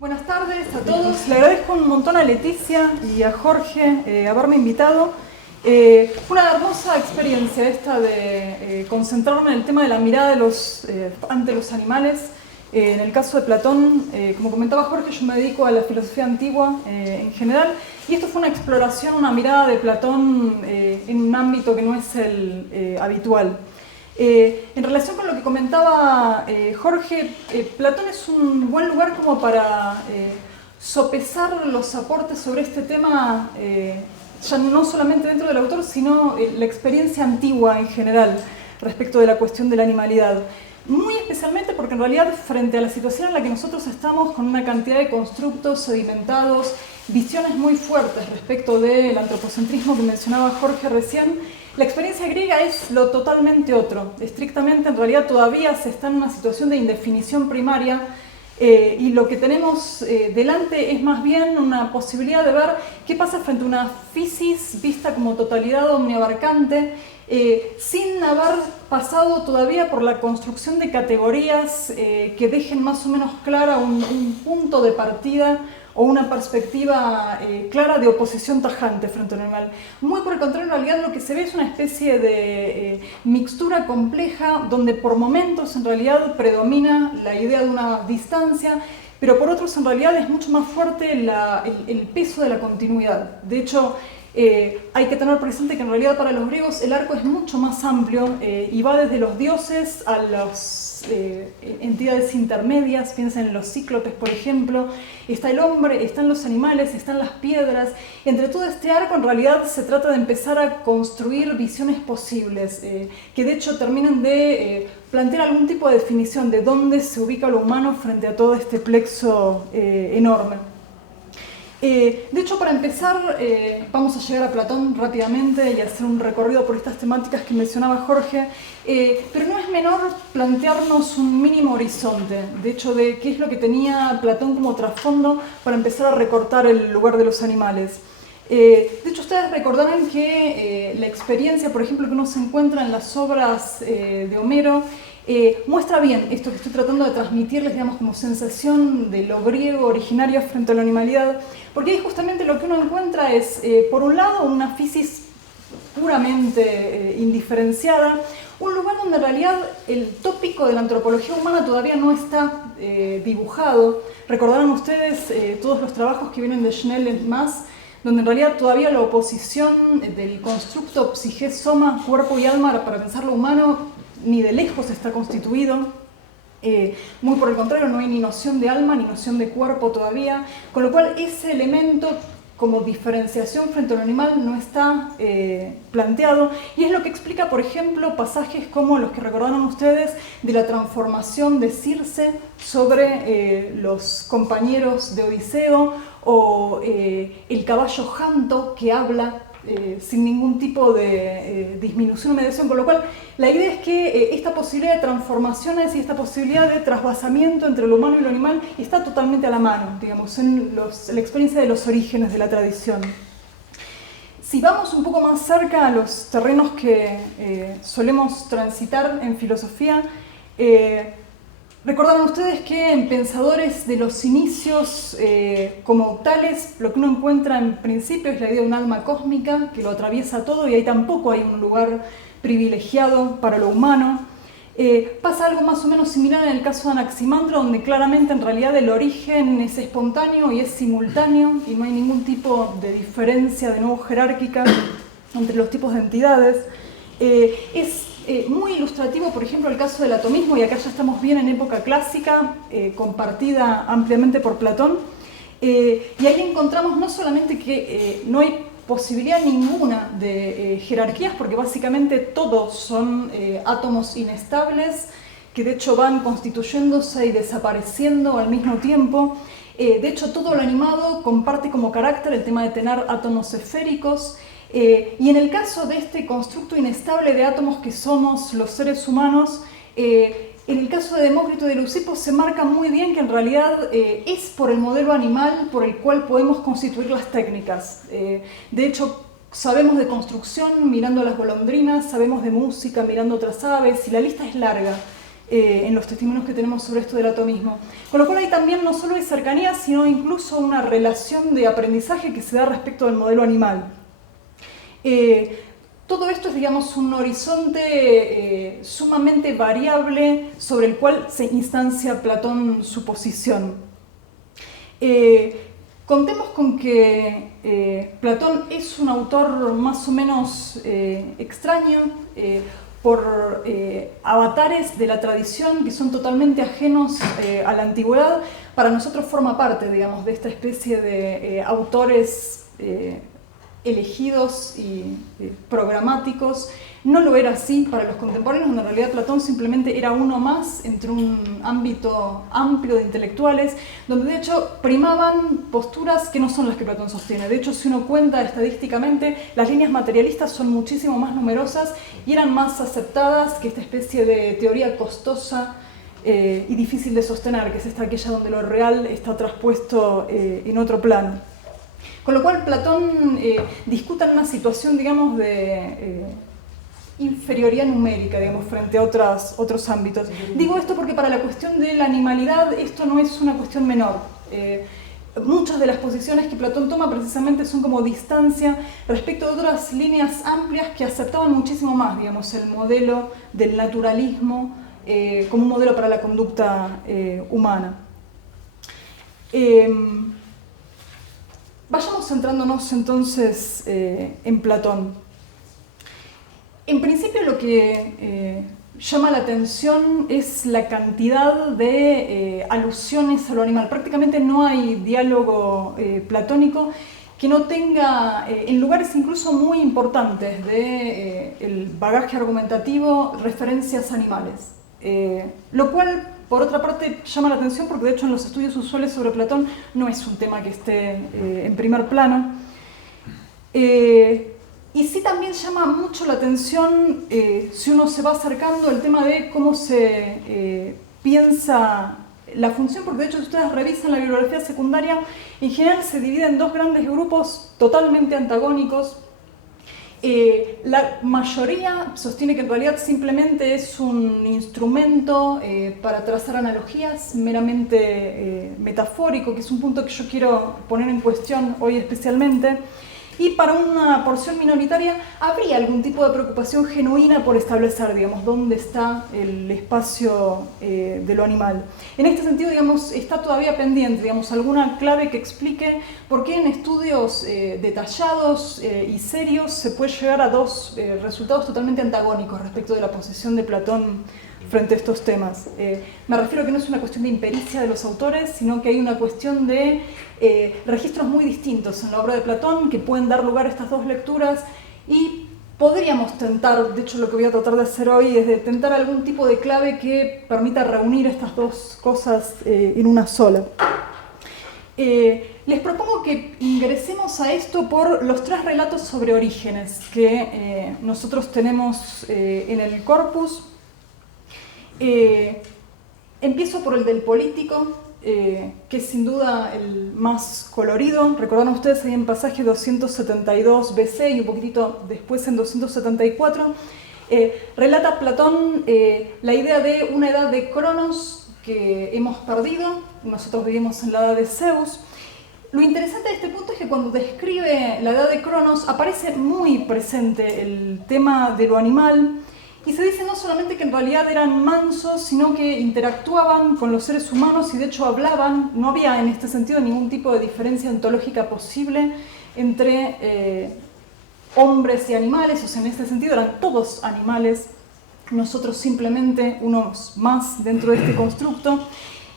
Buenas tardes a todos. Le agradezco un montón a Leticia y a Jorge haberme invitado. Fue una hermosa experiencia esta de concentrarme en el tema de la mirada ante los animales. En el caso de Platón, como comentaba Jorge, yo me dedico a la filosofía antigua en general, y esto fue una exploración, una mirada de Platón en un ámbito que no es el habitual. En relación con lo que comentaba Jorge, Platón es un buen lugar como para sopesar los aportes sobre este tema, ya no solamente dentro del autor, sino la experiencia antigua en general respecto de la cuestión de la animalidad. Muy especialmente porque en realidad frente a la situación en la que nosotros estamos, con una cantidad de constructos sedimentados, visiones muy fuertes respecto del antropocentrismo que mencionaba Jorge recién, la experiencia griega es lo totalmente otro. Estrictamente, en realidad, todavía se está en una situación de indefinición primaria y lo que tenemos delante es más bien una posibilidad de ver qué pasa frente a una physis vista como totalidad omniabarcante, sin haber pasado todavía por la construcción de categorías que dejen más o menos clara un punto de partida o una perspectiva clara de oposición tajante frente al animal. Muy por el contrario, en realidad lo que se ve es una especie de mixtura compleja donde por momentos en realidad predomina la idea de una distancia, pero por otros en realidad es mucho más fuerte el peso de la continuidad. De hecho, hay que tener presente que en realidad para los griegos el arco es mucho más amplio y va desde los dioses a las entidades intermedias. Piensen en los cíclopes, por ejemplo. Está el hombre, están los animales, están las piedras. Entre todo este arco en realidad se trata de empezar a construir visiones posibles que de hecho terminan de plantear algún tipo de definición de dónde se ubica lo humano frente a todo este plexo enorme. De hecho, para empezar, vamos a llegar a Platón rápidamente y hacer un recorrido por estas temáticas que mencionaba Jorge, pero no es menor plantearnos un mínimo horizonte, de hecho, de qué es lo que tenía Platón como trasfondo para empezar a recortar el lugar de los animales. De hecho, ustedes recordarán que la experiencia, por ejemplo, que uno se encuentra en las obras de Homero, muestra bien esto que estoy tratando de transmitirles, digamos, como sensación de lo griego originario frente a la animalidad, porque ahí justamente lo que uno encuentra es, por un lado, una physis puramente indiferenciada, un lugar donde en realidad el tópico de la antropología humana todavía no está dibujado. Recordarán ustedes todos los trabajos que vienen de Schnell y más, donde en realidad todavía la oposición del constructo psique-soma, cuerpo y alma para pensar lo humano, ni de lejos está constituido. Muy por el contrario, no hay ni noción de alma ni noción de cuerpo todavía, con lo cual ese elemento como diferenciación frente al animal no está planteado, y es lo que explica, por ejemplo, pasajes como los que recordaron ustedes de la transformación de Circe sobre los compañeros de Odiseo, o el caballo Janto que habla sin ningún tipo de disminución o mediación, con lo cual la idea es que esta posibilidad de transformaciones y esta posibilidad de trasvasamiento entre lo humano y lo animal está totalmente a la mano, digamos, en la experiencia de los orígenes de la tradición. Si vamos un poco más cerca a los terrenos que solemos transitar en filosofía, recordarán ustedes que en pensadores de los inicios como tales, lo que uno encuentra en principio es la idea de un alma cósmica que lo atraviesa todo, y ahí tampoco hay un lugar privilegiado para lo humano. Pasa algo más o menos similar en el caso de Anaximandro, donde claramente en realidad el origen es espontáneo y es simultáneo y no hay ningún tipo de diferencia de nuevo jerárquica entre los tipos de entidades. Es muy ilustrativo, por ejemplo, el caso del atomismo, y acá ya estamos bien en época clásica, compartida ampliamente por Platón, y ahí encontramos no solamente que no hay posibilidad ninguna de jerarquías, porque básicamente todos son átomos inestables, que de hecho van constituyéndose y desapareciendo al mismo tiempo. De hecho, todo lo animado comparte como carácter el tema de tener átomos esféricos, y en el caso de este constructo inestable de átomos que somos los seres humanos, en el caso de Demócrito y de Leucipo se marca muy bien que en realidad es por el modelo animal por el cual podemos constituir las técnicas. De hecho, sabemos de construcción mirando las golondrinas, sabemos de música mirando otras aves, y la lista es larga. en los testimonios que tenemos sobre esto del atomismo. Con lo cual ahí también no solo hay cercanía, sino incluso una relación de aprendizaje que se da respecto del modelo animal. Todo esto es, digamos, un horizonte sumamente variable sobre el cual se instancia Platón su posición. Contemos con que Platón es un autor más o menos extraño, por avatares de la tradición que son totalmente ajenos a la antigüedad. Para nosotros forma parte, digamos, de esta especie de autores elegidos y programáticos. No lo era así para los contemporáneos, donde en realidad Platón simplemente era uno más entre un ámbito amplio de intelectuales, donde de hecho primaban posturas que no son las que Platón sostiene. De hecho, si uno cuenta estadísticamente, las líneas materialistas son muchísimo más numerosas y eran más aceptadas que esta especie de teoría costosa y difícil de sostener, que es esta aquella donde lo real está traspuesto en otro plano. Con lo cual Platón discuta en una situación, digamos, de inferioridad numérica, digamos, frente a otros ámbitos. Digo esto porque para la cuestión de la animalidad esto no es una cuestión menor. Muchas de las posiciones que Platón toma precisamente son como distancia respecto a otras líneas amplias que aceptaban muchísimo más, digamos, el modelo del naturalismo como un modelo para la conducta humana. Vayamos centrándonos entonces en Platón. En principio lo que llama la atención es la cantidad de alusiones a lo animal. Prácticamente no hay diálogo platónico que no tenga, en lugares incluso muy importantes del bagaje argumentativo, referencias animales. Lo cual, por otra parte, llama la atención porque de hecho en los estudios usuales sobre Platón no es un tema que esté en primer plano. Y sí también llama mucho la atención, si uno se va acercando, el tema de cómo se piensa la función, porque de hecho si ustedes revisan la bibliografía secundaria, en general se divide en dos grandes grupos totalmente antagónicos. La mayoría sostiene que en realidad simplemente es un instrumento para trazar analogías, meramente metafórico, que es un punto que yo quiero poner en cuestión hoy especialmente. Y para una porción minoritaria habría algún tipo de preocupación genuina por establecer, digamos, dónde está el espacio de lo animal. En este sentido, digamos, está todavía pendiente, digamos, alguna clave que explique por qué en estudios detallados y serios se puede llegar a dos resultados totalmente antagónicos respecto de la posición de Platón frente a estos temas. Me refiero a que no es una cuestión de impericia de los autores, sino que hay una cuestión de registros muy distintos en la obra de Platón que pueden dar lugar a estas dos lecturas y podríamos tentar, de hecho lo que voy a tratar de hacer hoy es de tentar algún tipo de clave que permita reunir estas dos cosas en una sola. Les propongo que ingresemos a esto por los tres relatos sobre orígenes que nosotros tenemos en el corpus. Empiezo por el del político, que es sin duda el más colorido. Recordarán ustedes ahí en pasaje 272 BC y un poquitito después en 274, relata Platón la idea de una edad de Cronos que hemos perdido. Nosotros vivimos en la edad de Zeus. Lo interesante de este punto es que cuando describe la edad de Cronos aparece muy presente el tema de lo animal. Y se dice no solamente que en realidad eran mansos, sino que interactuaban con los seres humanos y de hecho hablaban. No había en este sentido ningún tipo de diferencia ontológica posible entre hombres y animales, o sea, en este sentido eran todos animales, nosotros simplemente unos más dentro de este constructo.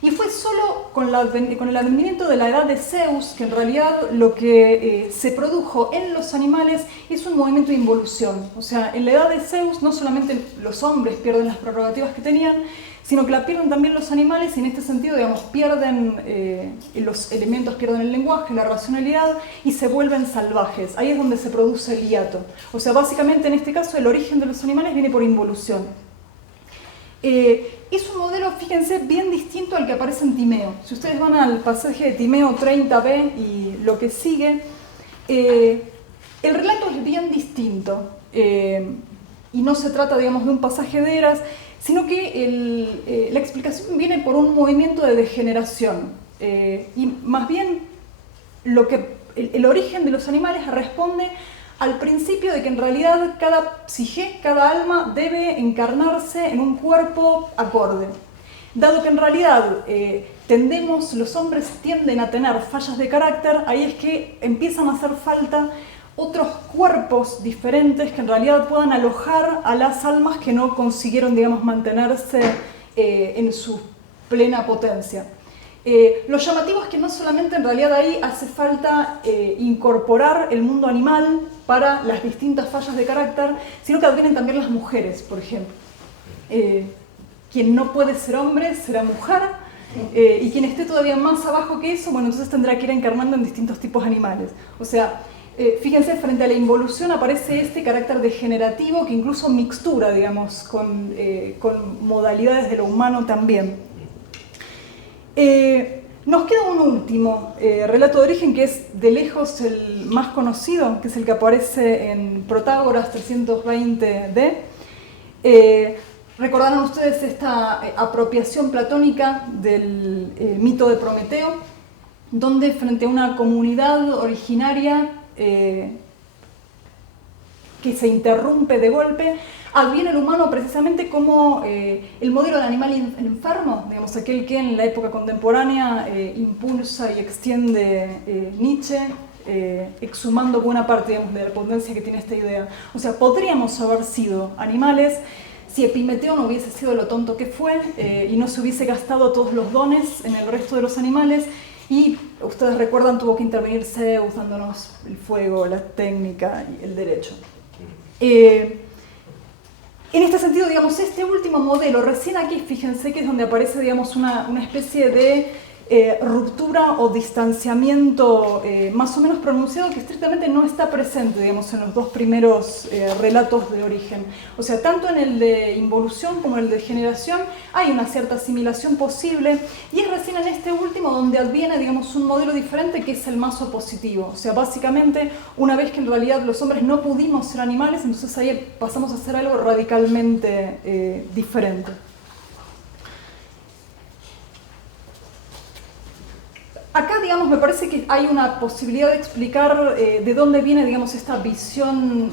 Y fue solo con el advenimiento de la edad de Zeus que en realidad lo que se produjo en los animales es un movimiento de involución. O sea, en la edad de Zeus no solamente los hombres pierden las prerrogativas que tenían, sino que la pierden también los animales y en este sentido, digamos, pierden los elementos, pierden el lenguaje, la racionalidad y se vuelven salvajes. Ahí es donde se produce el hiato. O sea, básicamente en este caso el origen de los animales viene por involución. Es un modelo, fíjense, bien distinto al que aparece en Timeo. Si ustedes van al pasaje de Timeo 30b y lo que sigue, el relato es bien distinto. y no se trata, digamos, de un pasaje de eras, sino que la explicación viene por un movimiento de degeneración. Y más bien, el origen de los animales responde al principio de que en realidad cada psique, cada alma debe encarnarse en un cuerpo acorde. Dado que en realidad los hombres tienden a tener fallas de carácter, ahí es que empiezan a hacer falta otros cuerpos diferentes que en realidad puedan alojar a las almas que no consiguieron, digamos, mantenerse en su plena potencia. Lo llamativo es que no solamente en realidad ahí hace falta incorporar el mundo animal para las distintas fallas de carácter, sino que advienen también las mujeres, por ejemplo. Quien no puede ser hombre será mujer, y quien esté todavía más abajo que eso, bueno, entonces tendrá que ir encarnando en distintos tipos animales. O sea, fíjense, frente a la involución aparece este carácter degenerativo que incluso mixtura, digamos, con modalidades de lo humano también. Nos queda un último relato de origen que es de lejos el más conocido, que es el que aparece en Protágoras 320d. Recordarán ustedes esta apropiación platónica del mito de Prometeo, donde frente a una comunidad originaria que se interrumpe de golpe, adviene el humano precisamente como el modelo del animal enfermo, digamos, aquel que en la época contemporánea impulsa y extiende Nietzsche, exhumando buena parte, digamos, de la potencia que tiene esta idea. O sea, podríamos haber sido animales si Epimeteo no hubiese sido lo tonto que fue y no se hubiese gastado todos los dones en el resto de los animales. Y ustedes recuerdan, tuvo que intervenir Zeus dándonos el fuego, la técnica y el derecho. En este sentido, digamos, este último modelo, recién aquí, fíjense que es donde aparece, digamos, una especie de ruptura o distanciamiento más o menos pronunciado que estrictamente no está presente, digamos, en los dos primeros relatos de origen. O sea, tanto en el de involución como en el de generación hay una cierta asimilación posible, y es recién en este último donde adviene, digamos, un modelo diferente que es el más opositivo. O sea, básicamente, una vez que en realidad los hombres no pudimos ser animales, entonces ahí pasamos a hacer algo radicalmente diferente. Acá, digamos, me parece que hay una posibilidad de explicar de dónde viene, digamos, esta visión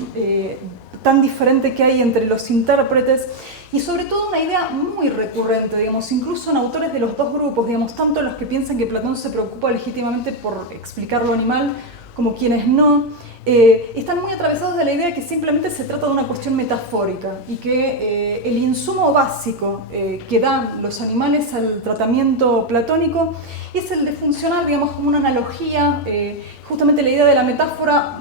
tan diferente que hay entre los intérpretes, y sobre todo una idea muy recurrente, digamos, incluso en autores de los dos grupos, digamos, tanto los que piensan que Platón se preocupa legítimamente por explicar lo animal, como quienes no. Están muy atravesados de la idea de que simplemente se trata de una cuestión metafórica y que el insumo básico que dan los animales al tratamiento platónico es el de funcionar, digamos, como una analogía. Justamente la idea de la metáfora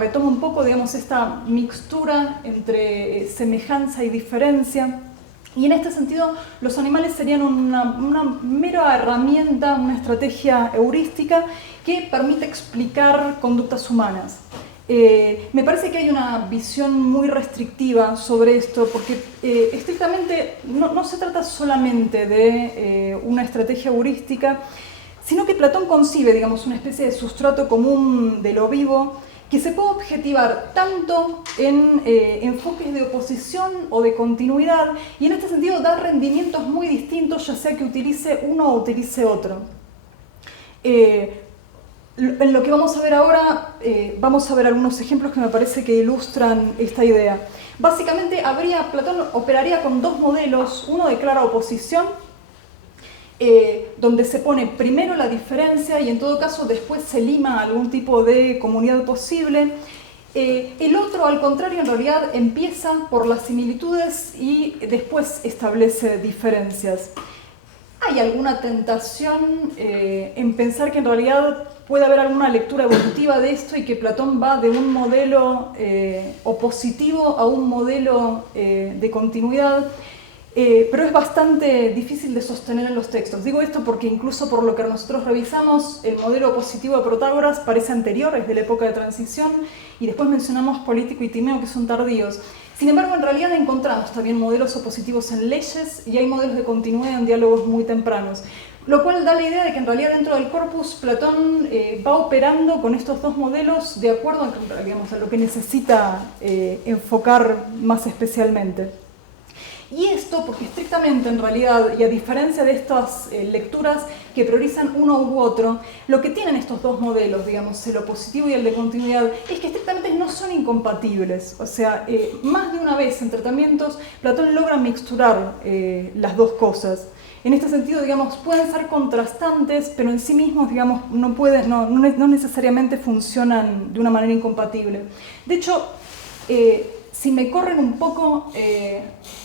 retoma un poco, digamos, esta mixtura entre semejanza y diferencia. Y en este sentido, los animales serían una mera herramienta, una estrategia heurística que permite explicar conductas humanas. Me parece que hay una visión muy restrictiva sobre esto, porque estrictamente no se trata solamente de una estrategia heurística, sino que Platón concibe, digamos, una especie de sustrato común de lo vivo, que se puede objetivar tanto en enfoques de oposición o de continuidad, y en este sentido da rendimientos muy distintos, ya sea que utilice uno o utilice otro. En lo que vamos a ver ahora, vamos a ver algunos ejemplos que me parece que ilustran esta idea. Básicamente, Platón operaría con dos modelos, uno de clara oposición, donde se pone primero la diferencia y en todo caso después se lima algún tipo de comunidad posible. El otro, al contrario, en realidad empieza por las similitudes y después establece diferencias. ¿Hay alguna tentación en pensar que en realidad puede haber alguna lectura evolutiva de esto y que Platón va de un modelo opositivo a un modelo de continuidad? Pero es bastante difícil de sostener en los textos. Digo esto porque incluso por lo que nosotros revisamos, el modelo opositivo de Protágoras parece anterior, es de la época de transición, y después mencionamos Político y Timeo, que son tardíos. Sin embargo, en realidad encontramos también modelos opositivos en leyes y hay modelos de continuidad en diálogos muy tempranos. Lo cual da la idea de que en realidad dentro del corpus Platón va operando con estos dos modelos de acuerdo a, digamos, a lo que necesita enfocar más especialmente. Y esto porque estrictamente en realidad, y a diferencia de estas lecturas que priorizan uno u otro, lo que tienen estos dos modelos, digamos, el opositivo y el de continuidad, es que estrictamente no son incompatibles. O sea, más de una vez en tratamientos, Platón logra mixturar las dos cosas. En este sentido, digamos, pueden ser contrastantes, pero en sí mismos, digamos, no necesariamente funcionan de una manera incompatible. De hecho, si me corren un poco,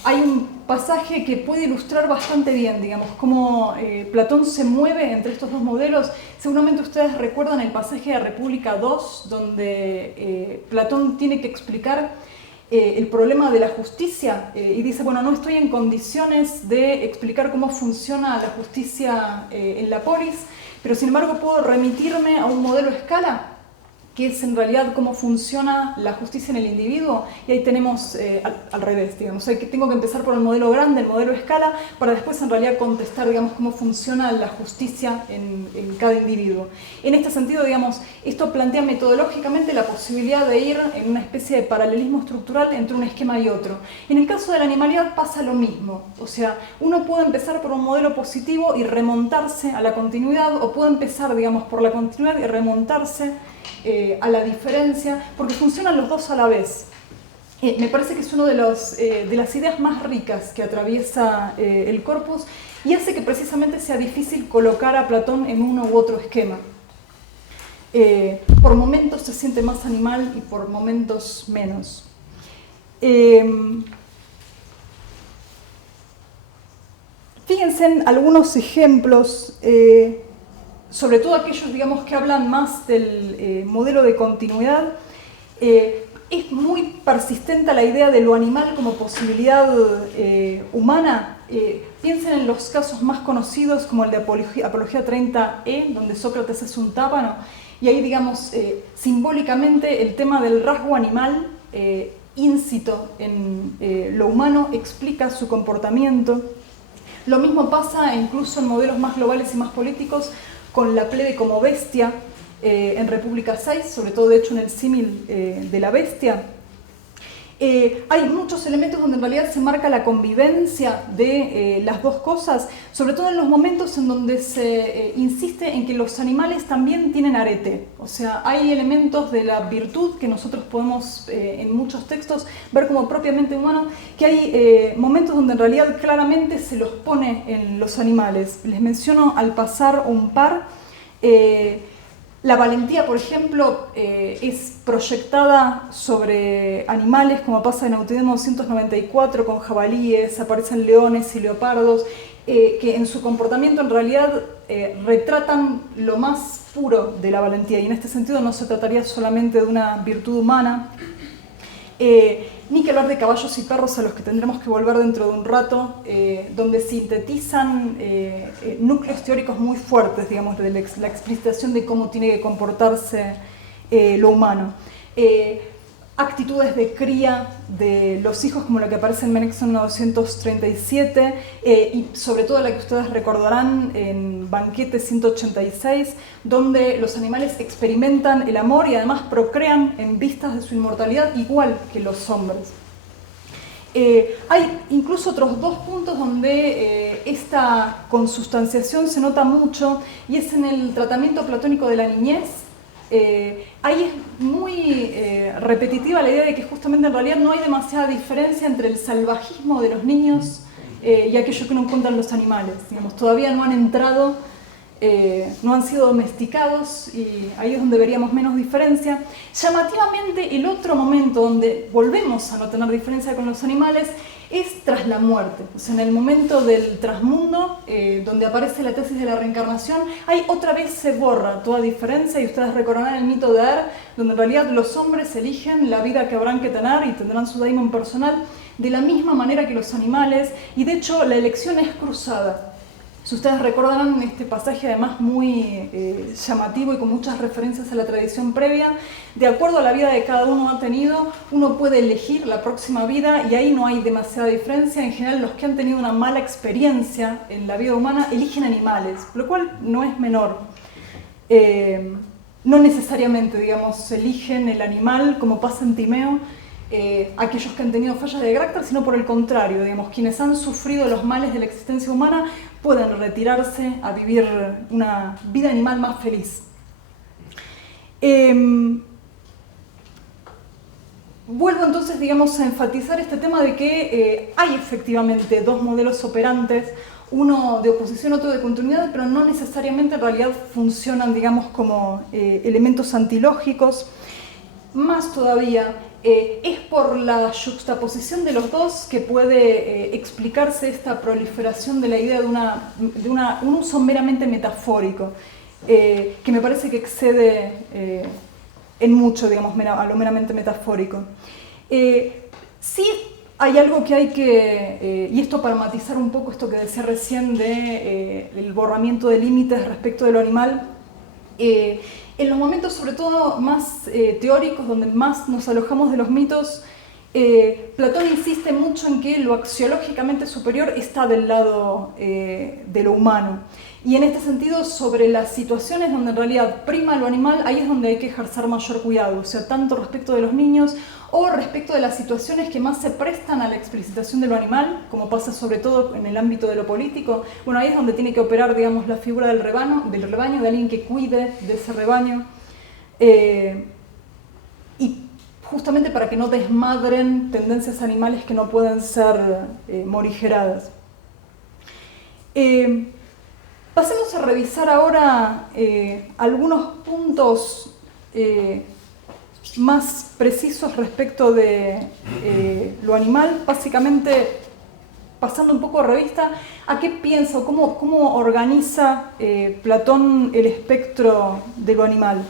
hay un pasaje que puede ilustrar bastante bien, digamos, cómo Platón se mueve entre estos dos modelos. Seguramente ustedes recuerdan el pasaje de República 2, donde Platón tiene que explicar el problema de la justicia y dice, bueno, no estoy en condiciones de explicar cómo funciona la justicia en la polis, pero sin embargo puedo remitirme a un modelo escala, que es en realidad cómo funciona la justicia en el individuo, y ahí tenemos al revés, digamos, o sea, que tengo que empezar por el modelo grande, el modelo escala, para después en realidad contestar, digamos, cómo funciona la justicia en cada individuo. En este sentido, digamos, esto plantea metodológicamente la posibilidad de ir en una especie de paralelismo estructural entre un esquema y otro. En el caso de la animalidad pasa lo mismo, o sea, uno puede empezar por un modelo positivo y remontarse a la continuidad, o puede empezar, digamos, por la continuidad y remontarse a la diferencia, porque funcionan los dos a la vez. Me parece que es una de las ideas más ricas que atraviesa el corpus y hace que precisamente sea difícil colocar a Platón en uno u otro esquema. Por momentos se siente más animal y por momentos menos. Fíjense en algunos ejemplos, sobre todo aquellos, digamos, que hablan más del modelo de continuidad. Es muy persistente la idea de lo animal como posibilidad humana. Piensen en los casos más conocidos como el de Apología 30e, donde Sócrates es un tápano, y ahí, digamos, simbólicamente el tema del rasgo animal íncito en lo humano explica su comportamiento. Lo mismo pasa incluso en modelos más globales y más políticos, con la plebe como bestia en República 6, sobre todo de hecho en el símil de la bestia. Hay muchos elementos donde en realidad se marca la convivencia de las dos cosas, sobre todo en los momentos en donde se insiste en que los animales también tienen arete. O sea, hay elementos de la virtud que nosotros podemos en muchos textos ver como propiamente humano, que hay momentos donde en realidad claramente se los pone en los animales. Les menciono al pasar un par. La valentía, por ejemplo, es proyectada sobre animales, como pasa en Eutidemo 294, con jabalíes, aparecen leones y leopardos, que en su comportamiento en realidad retratan lo más puro de la valentía, y en este sentido no se trataría solamente de una virtud humana. Ni que hablar de caballos y perros, a los que tendremos que volver dentro de un rato, donde sintetizan núcleos teóricos muy fuertes, digamos, de la explicitación de cómo tiene que comportarse lo humano. Actitudes de cría de los hijos, como la que aparece en Menexen 937, y sobre todo la que ustedes recordarán en Banquete 186, donde los animales experimentan el amor y además procrean en vistas de su inmortalidad igual que los hombres. Hay incluso otros dos puntos donde esta consustanciación se nota mucho, y es en el tratamiento platónico de la niñez. Ahí es muy repetitiva la idea de que justamente en realidad no hay demasiada diferencia entre el salvajismo de los niños y aquello que no encuentran los animales. Digamos, todavía no han entrado, no han sido domesticados, y ahí es donde veríamos menos diferencia. Llamativamente, el otro momento donde volvemos a no tener diferencia con los animales es tras la muerte. O sea, en el momento del trasmundo, donde aparece la tesis de la reencarnación, ahí otra vez se borra toda diferencia, y ustedes recordarán el mito de Er, donde en realidad los hombres eligen la vida que habrán que tener y tendrán su daimon personal de la misma manera que los animales, y de hecho la elección es cruzada. Si ustedes recordarán este pasaje además muy llamativo y con muchas referencias a la tradición previa, de acuerdo a la vida que cada uno ha tenido, uno puede elegir la próxima vida y ahí no hay demasiada diferencia. En general, los que han tenido una mala experiencia en la vida humana eligen animales, lo cual no es menor. No necesariamente, digamos, eligen el animal como pasa en Timeo, aquellos que han tenido fallas de carácter, sino por el contrario, digamos, quienes han sufrido los males de la existencia humana pueden retirarse a vivir una vida animal más feliz. Vuelvo entonces, digamos, a enfatizar este tema de que hay efectivamente dos modelos operantes, uno de oposición, otro de continuidad, pero no necesariamente en realidad funcionan, digamos, como elementos antilógicos. Más todavía, es por la yuxtaposición de los dos que puede explicarse esta proliferación de la idea de un uso meramente metafórico, que me parece que excede en mucho, digamos, a lo meramente metafórico. Sí hay algo que hay que, y esto para matizar un poco esto que decía recién el borramiento de límites respecto de lo animal, en los momentos sobre todo más teóricos, donde más nos alojamos de los mitos, Platón insiste mucho en que lo axiológicamente superior está del lado de lo humano. Y en este sentido, sobre las situaciones donde en realidad prima lo animal, ahí es donde hay que ejercer mayor cuidado, o sea, tanto respecto de los niños o respecto de las situaciones que más se prestan a la explicitación de lo animal, como pasa sobre todo en el ámbito de lo político. Bueno, ahí es donde tiene que operar, digamos, la figura del rebaño, de alguien que cuide de ese rebaño. Y justamente para que no desmadren tendencias animales que no pueden ser morigeradas. Pasemos a revisar ahora algunos puntos más precisos respecto de lo animal, básicamente pasando un poco a revista a qué piensa o cómo organiza Platón el espectro de lo animal.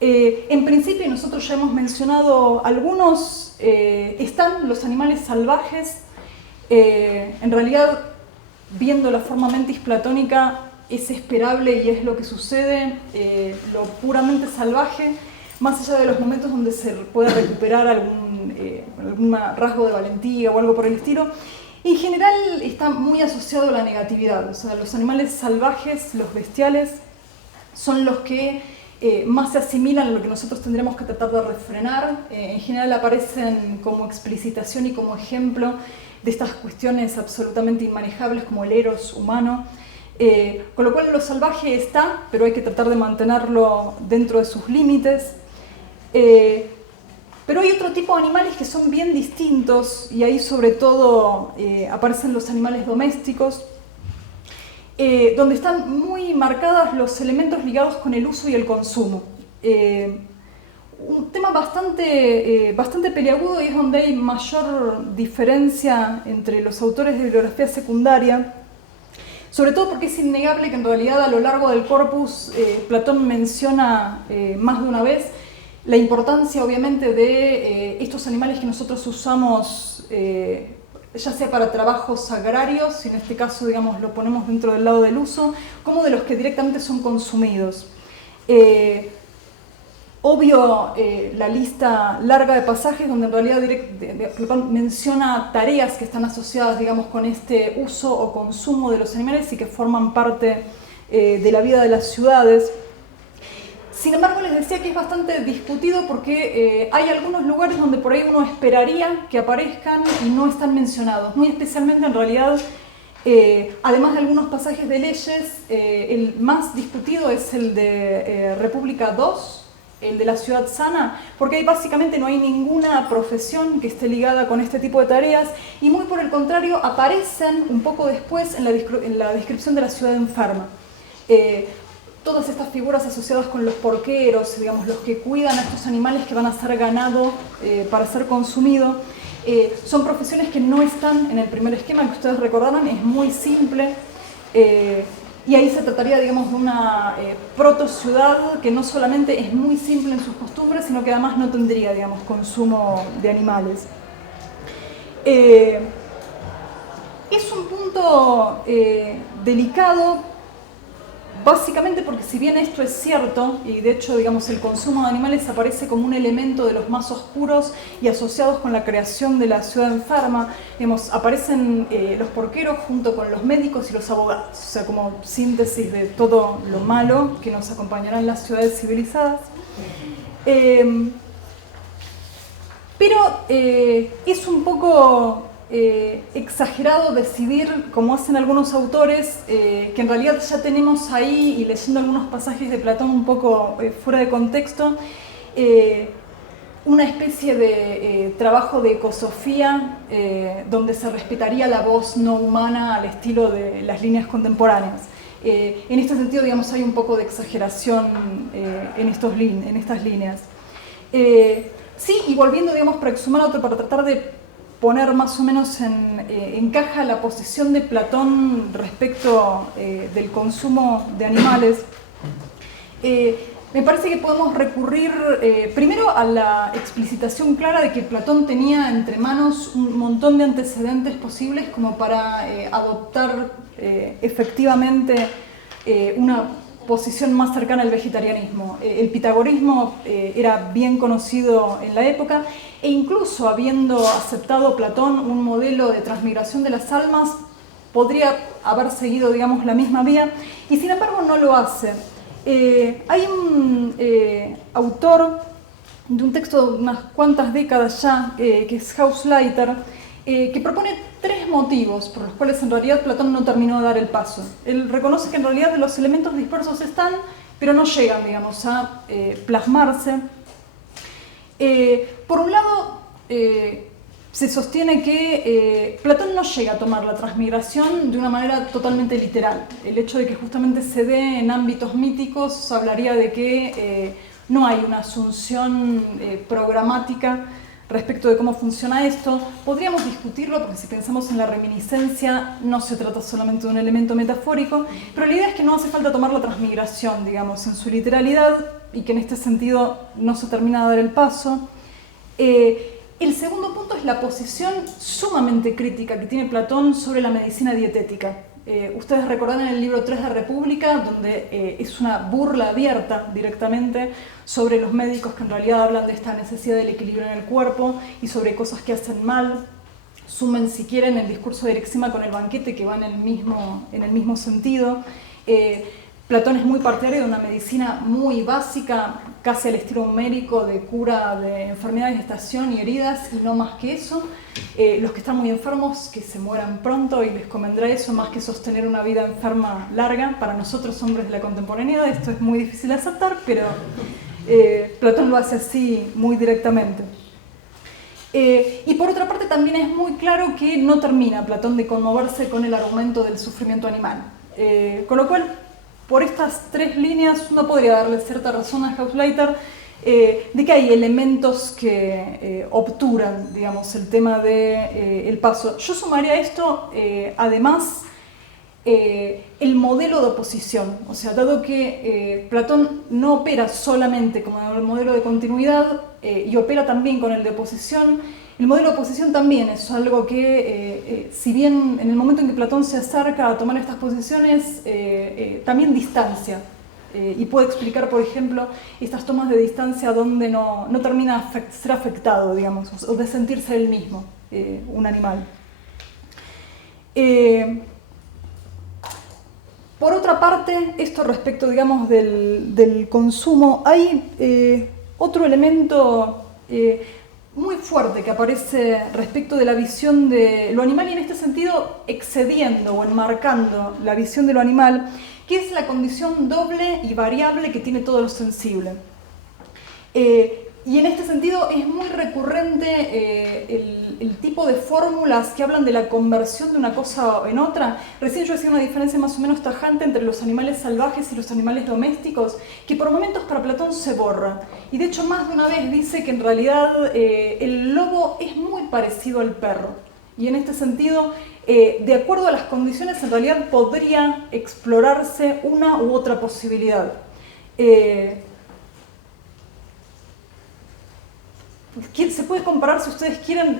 En principio, nosotros ya hemos mencionado algunos, están los animales salvajes. En realidad, viendo la forma mentis platónica, es esperable y es lo que sucede, lo puramente salvaje, más allá de los momentos donde se puede recuperar algún rasgo de valentía o algo por el estilo. En general está muy asociado a la negatividad, o sea, los animales salvajes, los bestiales, son los que más se asimilan a lo que nosotros tendremos que tratar de refrenar. En general aparecen como explicitación y como ejemplo de estas cuestiones absolutamente inmanejables como el eros humano, con lo cual lo salvaje está, pero hay que tratar de mantenerlo dentro de sus límites. Pero hay otro tipo de animales que son bien distintos y ahí sobre todo aparecen los animales domésticos, donde están muy marcados los elementos ligados con el uso y el consumo. Un tema bastante peliagudo y es donde hay mayor diferencia entre los autores de bibliografía secundaria, sobre todo porque es innegable que en realidad a lo largo del corpus Platón menciona más de una vez la importancia obviamente de estos animales que nosotros usamos ya sea para trabajos agrarios, y en este caso digamos lo ponemos dentro del lado del uso, como de los que directamente son consumidos. Obvio, la lista larga de pasajes donde en realidad menciona tareas que están asociadas, digamos, con este uso o consumo de los animales y que forman parte de la vida de las ciudades. Sin embargo, les decía que es bastante discutido porque hay algunos lugares donde por ahí uno esperaría que aparezcan y no están mencionados. Muy especialmente, en realidad, además de algunos pasajes de leyes, el más discutido es el de República 2, el de la ciudad sana, porque ahí básicamente no hay ninguna profesión que esté ligada con este tipo de tareas y muy por el contrario aparecen un poco después en la descripción de la ciudad enferma. Todas estas figuras asociadas con los porqueros, digamos, los que cuidan a estos animales que van a ser ganado para ser consumido, son profesiones que no están en el primer esquema, que ustedes recordarán, es muy simple. Y ahí se trataría, digamos, de una proto-ciudad que no solamente es muy simple en sus costumbres, sino que además no tendría, digamos, consumo de animales. Es un punto delicado, básicamente porque si bien esto es cierto, y de hecho digamos, el consumo de animales aparece como un elemento de los más oscuros y asociados con la creación de la ciudad enferma, digamos, aparecen los porqueros junto con los médicos y los abogados, o sea, como síntesis de todo lo malo que nos acompañará en las ciudades civilizadas. Pero es un poco exagerado decidir, como hacen algunos autores, que en realidad ya tenemos ahí, y leyendo algunos pasajes de Platón un poco fuera de contexto, una especie de trabajo de ecosofía donde se respetaría la voz no humana al estilo de las líneas contemporáneas. En este sentido, digamos, hay un poco de exageración en estas líneas. Sí, y volviendo, digamos, para exhumar otro, para tratar de poner más o menos en caja la posición de Platón respecto del consumo de animales, me parece que podemos recurrir primero a la explicitación clara de que Platón tenía entre manos un montón de antecedentes posibles como para adoptar efectivamente una posición más cercana al vegetarianismo. El pitagorismo era bien conocido en la época e incluso habiendo aceptado Platón un modelo de transmigración de las almas, podría haber seguido, digamos, la misma vía y sin embargo no lo hace. Hay un autor de un texto de unas cuantas décadas ya, que es Hausleiter, que propone 3 motivos por los cuales en realidad Platón no terminó de dar el paso. Él reconoce que en realidad los elementos dispersos están, pero no llegan, digamos, a plasmarse. Por un lado, se sostiene que Platón no llega a tomar la transmigración de una manera totalmente literal. El hecho de que justamente se dé en ámbitos míticos hablaría de que no hay una asunción programática respecto de cómo funciona esto. Podríamos discutirlo porque si pensamos en la reminiscencia no se trata solamente de un elemento metafórico, pero la idea es que no hace falta tomar la transmigración, digamos, en su literalidad y que en este sentido no se termina de dar el paso. El segundo punto es la posición sumamente crítica que tiene Platón sobre la medicina dietética. Ustedes recordarán el libro 3 de República, donde es una burla abierta directamente sobre los médicos que en realidad hablan de esta necesidad del equilibrio en el cuerpo y sobre cosas que hacen mal. Sumen, si quieren, el discurso de Erixima con el banquete, que va en el mismo sentido. Platón es muy partidario de una medicina muy básica, casi al estilo médico, de cura de enfermedades de estación y heridas, y no más que eso. Los que están muy enfermos, que se mueran pronto, y les convendrá eso más que sostener una vida enferma larga. Para nosotros, hombres de la contemporaneidad, esto es muy difícil de aceptar, pero Platón lo hace así muy directamente. Y por otra parte también es muy claro que no termina Platón de conmoverse con el argumento del sufrimiento animal. Con lo cual, por estas 3 líneas uno podría darle cierta razón a Hausleiter de que hay elementos que obturan, digamos, el tema del paso. Yo sumaría a esto, además, el modelo de oposición. O sea, dado que Platón no opera solamente como el modelo de continuidad y opera también con el de oposición, el modelo de oposición también es algo que, si bien en el momento en que Platón se acerca a tomar estas posiciones, también distancia. Y puede explicar, por ejemplo, estas tomas de distancia donde no termina ser afectado, digamos, o de sentirse él mismo, un animal. Por otra parte, esto respecto, digamos, del consumo, hay otro elemento muy fuerte que aparece respecto de la visión de lo animal y en este sentido excediendo o enmarcando la visión de lo animal, que es la condición doble y variable que tiene todo lo sensible. Y en este sentido es muy recurrente el tipo de fórmulas que hablan de la conversión de una cosa en otra. Recién yo hacía una diferencia más o menos tajante entre los animales salvajes y los animales domésticos, que por momentos para Platón se borra. Y de hecho más de una vez dice que en realidad el lobo es muy parecido al perro. Y en este sentido, de acuerdo a las condiciones, en realidad podría explorarse una u otra posibilidad. se puede comparar, si ustedes quieren,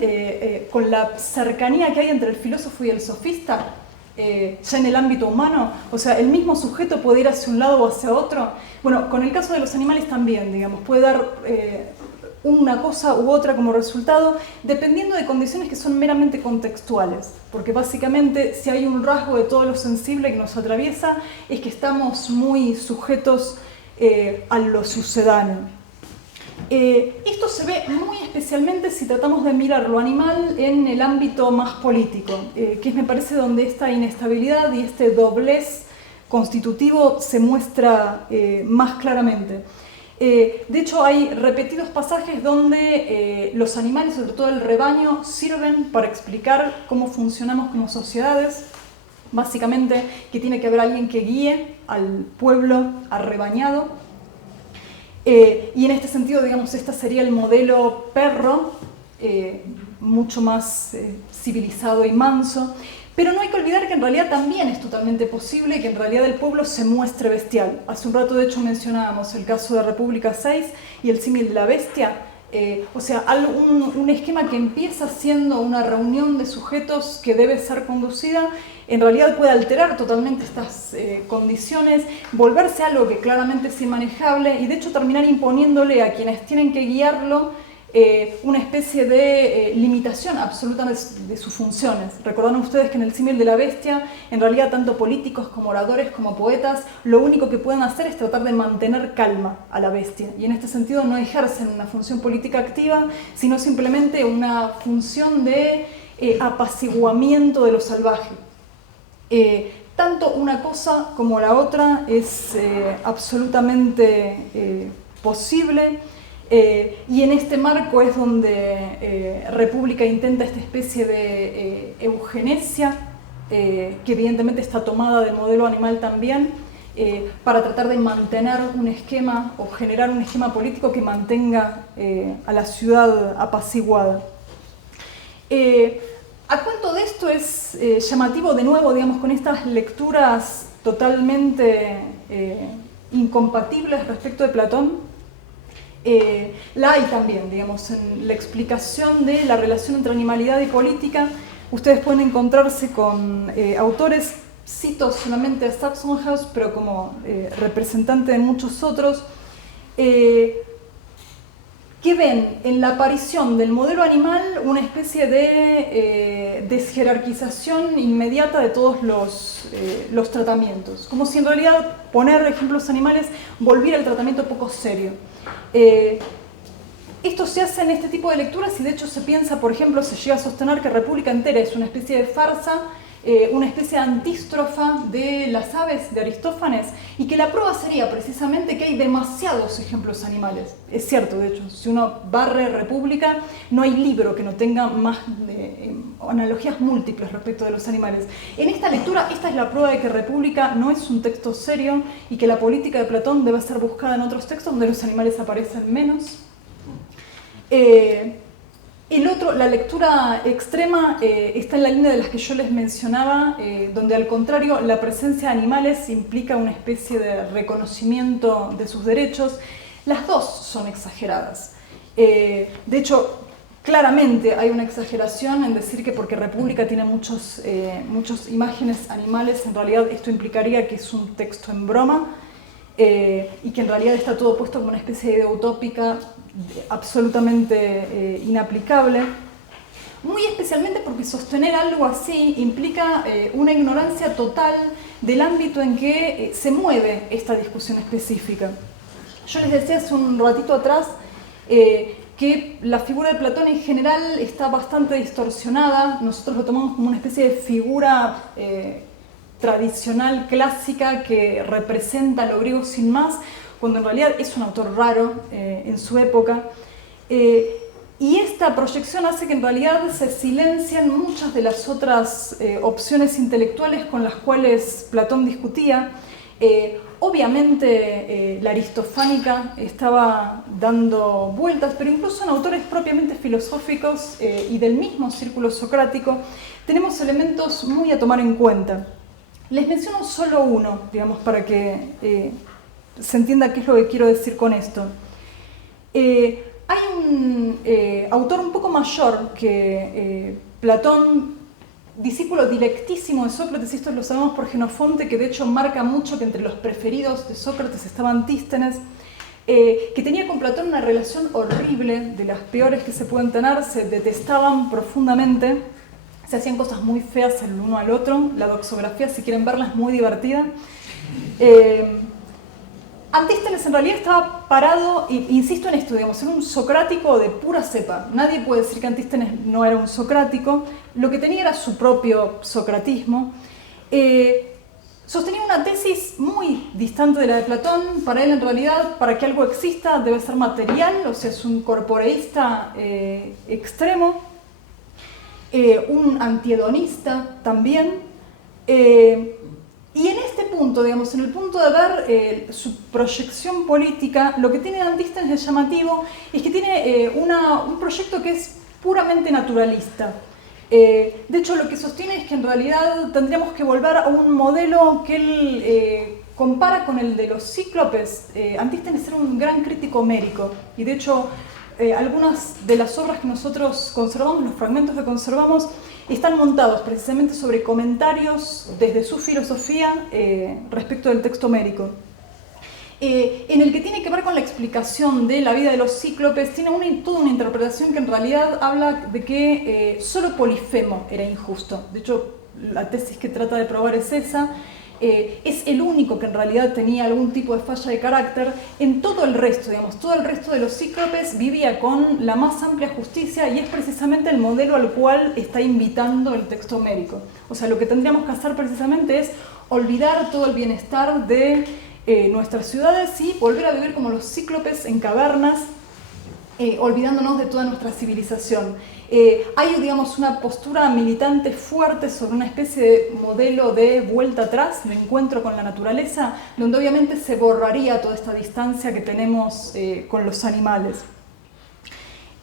con la cercanía que hay entre el filósofo y el sofista, ya en el ámbito humano. O sea, el mismo sujeto puede ir hacia un lado o hacia otro. Bueno, con el caso de los animales también, digamos, puede dar una cosa u otra como resultado, dependiendo de condiciones que son meramente contextuales. Porque básicamente, si hay un rasgo de todo lo sensible que nos atraviesa, es que estamos muy sujetos a lo sucedáneo. Esto se ve muy especialmente si tratamos de mirar lo animal en el ámbito más político, que es, me parece, donde esta inestabilidad y este doblez constitutivo se muestra más claramente. De hecho, hay repetidos pasajes donde los animales, sobre todo el rebaño, sirven para explicar cómo funcionamos como sociedades. Básicamente, que tiene que haber alguien que guíe al pueblo arrebañado. Y en este sentido, digamos, este sería el modelo perro, mucho más civilizado y manso. Pero no hay que olvidar que en realidad también es totalmente posible que en realidad el pueblo se muestre bestial. Hace un rato, de hecho, mencionábamos el caso de República 6 y el símil de la bestia. O sea, un esquema que empieza siendo una reunión de sujetos que debe ser conducida, en realidad puede alterar totalmente estas condiciones, volverse algo que claramente es inmanejable y de hecho terminar imponiéndole a quienes tienen que guiarlo una especie de limitación absoluta de sus funciones. Recordarán ustedes que en el símil de la bestia, en realidad tanto políticos como oradores como poetas, lo único que pueden hacer es tratar de mantener calma a la bestia. Y en este sentido no ejercen una función política activa, sino simplemente una función de apaciguamiento de lo salvaje. Tanto una cosa como la otra es absolutamente posible. Y en este marco es donde República intenta esta especie de eugenesia, que evidentemente está tomada del modelo animal también, para tratar de mantener un esquema o generar un esquema político que mantenga a la ciudad apaciguada. A cuento de esto es llamativo de nuevo, digamos, con estas lecturas totalmente incompatibles respecto de Platón. La hay también, digamos, en la explicación de la relación entre animalidad y política. Ustedes pueden encontrarse con autores, cito solamente a Saxonhaus, pero como representante de muchos otros, que ven en la aparición del modelo animal una especie de desjerarquización inmediata de todos los tratamientos. Como si en realidad poner ejemplos animales volviera el tratamiento poco serio. Esto se hace en este tipo de lecturas y de hecho se piensa, por ejemplo, se llega a sostener que República entera es una especie de farsa, una especie de antístrofa de las aves de Aristófanes, y que la prueba sería precisamente que hay demasiados ejemplos animales. Es cierto, de hecho, si uno barre República, no hay libro que no tenga más analogías múltiples respecto de los animales. En esta lectura, esta es la prueba de que República no es un texto serio y que la política de Platón debe ser buscada en otros textos donde los animales aparecen menos. El otro, la lectura extrema, está en la línea de las que yo les mencionaba, donde al contrario la presencia de animales implica una especie de reconocimiento de sus derechos. Las dos son exageradas. De hecho, claramente hay una exageración en decir que porque República tiene muchas imágenes animales, en realidad esto implicaría que es un texto en broma, y que en realidad está todo puesto como una especie de idea utópica absolutamente inaplicable, muy especialmente porque sostener algo así implica una ignorancia total del ámbito en que se mueve esta discusión específica. Yo les decía hace un ratito atrás que la figura de Platón en general está bastante distorsionada. Nosotros lo tomamos como una especie de figura tradicional, clásica, que representa a lo griego sin más, cuando en realidad es un autor raro en su época. Y esta proyección hace que en realidad se silencian muchas de las otras opciones intelectuales con las cuales Platón discutía. Obviamente la aristofánica estaba dando vueltas, pero incluso en autores propiamente filosóficos y del mismo círculo socrático tenemos elementos muy a tomar en cuenta. Les menciono solo uno, digamos, para que se entienda qué es lo que quiero decir con esto. hay un autor un poco mayor que Platón, discípulo directísimo de Sócrates, y esto lo sabemos por Jenofonte, que de hecho marca mucho que entre los preferidos de Sócrates estaba Antístenes, que tenía con Platón una relación horrible, de las peores que se pueden tener, se detestaban profundamente, se hacían cosas muy feas el uno al otro, la doxografía, si quieren verla, es muy divertida. Antístenes en realidad estaba parado, e insisto en esto, digamos, era un socrático de pura cepa. Nadie puede decir que Antístenes no era un socrático, lo que tenía era su propio socratismo. Sostenía una tesis muy distante de la de Platón. Para él, en realidad, para que algo exista debe ser material, o sea, es un corporeísta extremo, un antihedonista también. Y en este punto, digamos, en el punto de ver su proyección política, lo que tiene Antístenes de llamativo es que tiene un proyecto que es puramente naturalista. De hecho, lo que sostiene es que en realidad tendríamos que volver a un modelo que él compara con el de los cíclopes. Antístenes era un gran crítico homérico y de hecho algunas de las obras que nosotros conservamos, los fragmentos que conservamos, están montados precisamente sobre comentarios desde su filosofía respecto del texto homérico. En el que tiene que ver con la explicación de la vida de los cíclopes, tiene toda una interpretación que en realidad habla de que solo Polifemo era injusto. De hecho, la tesis que trata de probar es esa. Es el único que en realidad tenía algún tipo de falla de carácter. En todo el resto, digamos, todo el resto de los cíclopes vivía con la más amplia justicia y es precisamente el modelo al cual está invitando el texto homérico. O sea, lo que tendríamos que hacer precisamente es olvidar todo el bienestar de nuestras ciudades y volver a vivir como los cíclopes en cavernas, olvidándonos de toda nuestra civilización. Hay, digamos, una postura militante fuerte sobre una especie de modelo de vuelta atrás, de encuentro con la naturaleza, donde obviamente se borraría toda esta distancia que tenemos con los animales.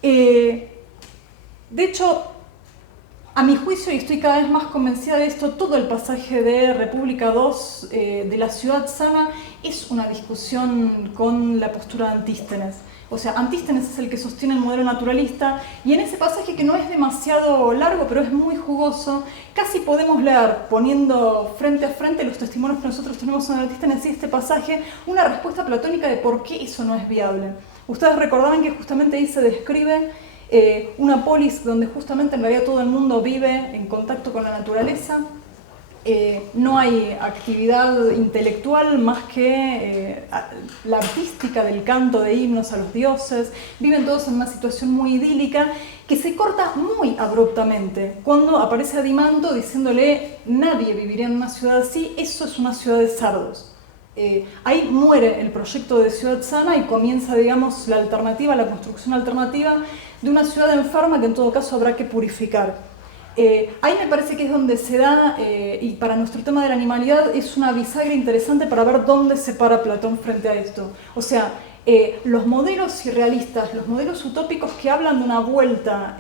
De hecho, a mi juicio, y estoy cada vez más convencida de esto, todo el pasaje de República II, de la ciudad sana, es una discusión con la postura de Antístenes. O sea, Antístenes es el que sostiene el modelo naturalista y en ese pasaje, que no es demasiado largo, pero es muy jugoso, casi podemos leer, poniendo frente a frente los testimonios que nosotros tenemos en Antístenes y este pasaje, una respuesta platónica de por qué eso no es viable. Ustedes recordarán que justamente ahí se describe una polis donde justamente en realidad todo el mundo vive en contacto con la naturaleza. No hay actividad intelectual más que la artística del canto de himnos a los dioses. Viven todos en una situación muy idílica que se corta muy abruptamente cuando aparece Adimanto diciéndole: nadie viviría en una ciudad así, eso es una ciudad de sardos. Ahí muere el proyecto de ciudad sana y comienza, digamos, la alternativa, la construcción alternativa de una ciudad enferma que en todo caso habrá que purificar. Ahí me parece que es donde se da, y para nuestro tema de la animalidad es una bisagra interesante para ver dónde se para Platón frente a esto. O sea, los modelos irrealistas, los modelos utópicos que hablan de una vuelta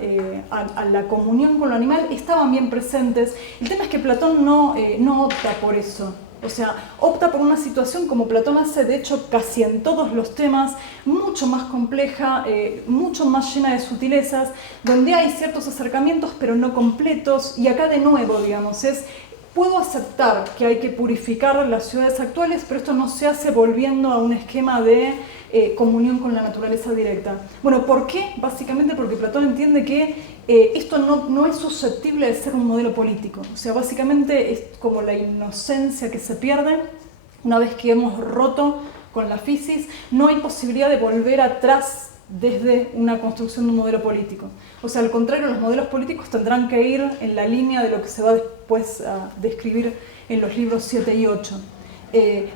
a la comunión con lo animal estaban bien presentes. El tema es que Platón no opta por eso. O sea, opta por una situación, como Platón hace de hecho casi en todos los temas, mucho más compleja, mucho más llena de sutilezas, donde hay ciertos acercamientos pero no completos, y acá de nuevo, digamos, puedo aceptar que hay que purificar las ciudades actuales, pero esto no se hace volviendo a un esquema de comunión con la naturaleza directa. Bueno, ¿por qué? Básicamente porque Platón entiende que esto no es susceptible de ser un modelo político. O sea, básicamente es como la inocencia que se pierde una vez que hemos roto con la fisis. No hay posibilidad de volver atrás desde una construcción de un modelo político. O sea, al contrario, los modelos políticos tendrán que ir en la línea de lo que se va después a describir en los libros 7 y 8.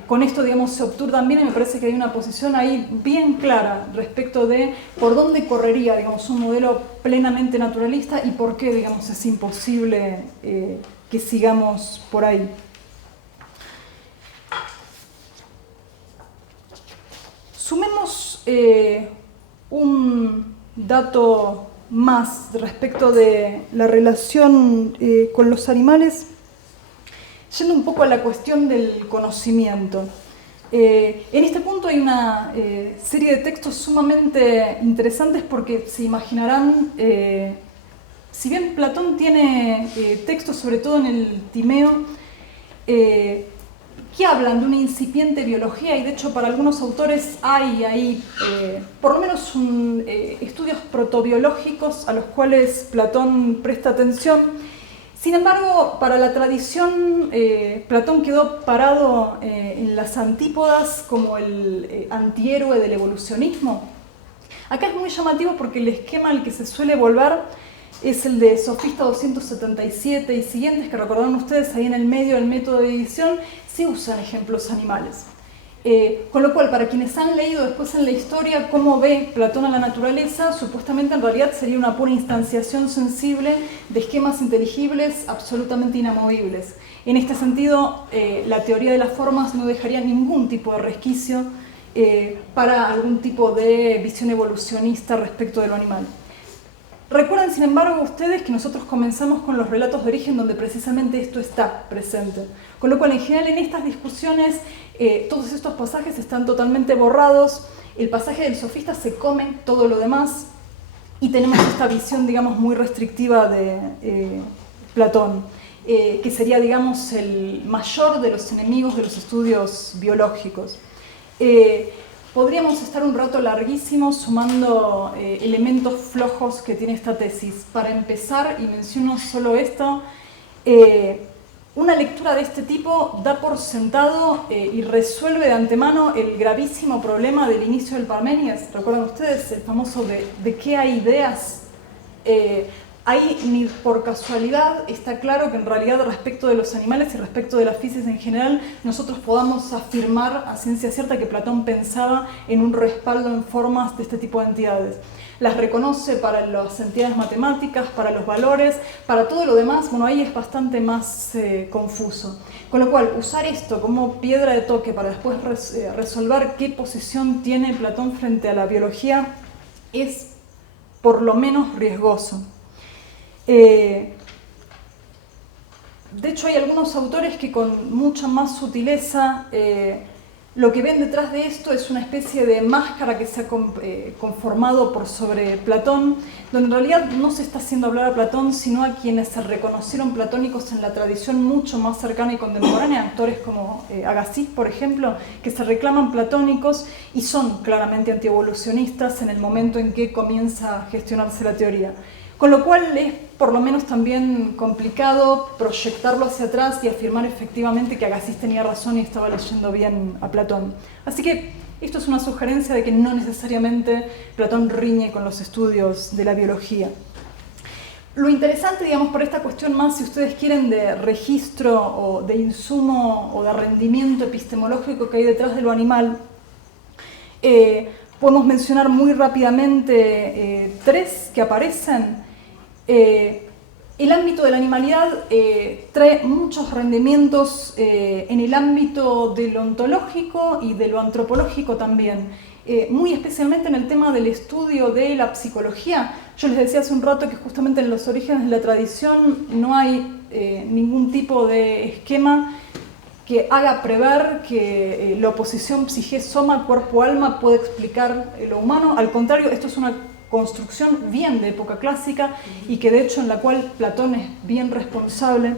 Con esto, digamos, se obtura también, y me parece que hay una posición ahí bien clara respecto de por dónde correría, digamos, un modelo plenamente naturalista y por qué, digamos, es imposible que sigamos por ahí. Sumemos un dato más respecto de la relación con los animales, yendo un poco a la cuestión del conocimiento. En este punto hay una serie de textos sumamente interesantes porque se imaginarán, si bien Platón tiene textos sobre todo en el Timeo, que hablan de una incipiente biología, y de hecho para algunos autores hay ahí por lo menos estudios protobiológicos a los cuales Platón presta atención. Sin embargo, para la tradición, Platón quedó parado en las antípodas como el antihéroe del evolucionismo. Acá es muy llamativo porque el esquema al que se suele volver es el de Sofista 277 y siguientes, que recordarán ustedes ahí en el medio del método de edición, se usan ejemplos animales. Con lo cual, para quienes han leído después en la historia cómo ve Platón a la naturaleza, supuestamente en realidad sería una pura instanciación sensible de esquemas inteligibles absolutamente inamovibles. En este sentido, la teoría de las formas no dejaría ningún tipo de resquicio para algún tipo de visión evolucionista respecto de lo animal. Recuerden, sin embargo, ustedes que nosotros comenzamos con los relatos de origen donde precisamente esto está presente. Con lo cual, en general, en estas discusiones, todos estos pasajes están totalmente borrados. El pasaje del sofista se come todo lo demás y tenemos esta visión, digamos, muy restrictiva de Platón, que sería, digamos, el mayor de los enemigos de los estudios biológicos. Podríamos estar un rato larguísimo sumando elementos flojos que tiene esta tesis. Para empezar, y menciono solo esto, una lectura de este tipo da por sentado y resuelve de antemano el gravísimo problema del inicio del Parménides. ¿Recuerdan ustedes el famoso de qué hay ideas? Ahí ni por casualidad está claro que en realidad respecto de los animales y respecto de la física en general nosotros podamos afirmar a ciencia cierta que Platón pensaba en un respaldo en formas de este tipo de entidades. Las reconoce para las entidades matemáticas, para los valores, para todo lo demás, bueno, ahí es bastante más confuso. Con lo cual, usar esto como piedra de toque para después resolver qué posición tiene Platón frente a la biología es por lo menos riesgoso. De hecho, hay algunos autores que con mucha más sutileza lo que ven detrás de esto es una especie de máscara que se ha conformado por sobre Platón, donde en realidad no se está haciendo hablar a Platón, sino a quienes se reconocieron platónicos en la tradición mucho más cercana y contemporánea, autores como Agassiz, por ejemplo, que se reclaman platónicos y son claramente antievolucionistas en el momento en que comienza a gestionarse la teoría. Con lo cual es por lo menos también complicado proyectarlo hacia atrás y afirmar efectivamente que Agassiz tenía razón y estaba leyendo bien a Platón. Así que esto es una sugerencia de que no necesariamente Platón riñe con los estudios de la biología. Lo interesante, digamos, por esta cuestión más, si ustedes quieren, de registro o de insumo o de rendimiento epistemológico que hay detrás de lo animal, podemos mencionar muy rápidamente tres que aparecen. El ámbito de la animalidad trae muchos rendimientos en el ámbito de lo ontológico y de lo antropológico también, muy especialmente en el tema del estudio de la psicología. Yo les decía hace un rato que justamente en los orígenes de la tradición no hay ningún tipo de esquema que haga prever que la oposición psique-soma, cuerpo-alma puede explicar lo humano. Al contrario, esto es una construcción bien de época clásica y que de hecho en la cual Platón es bien responsable.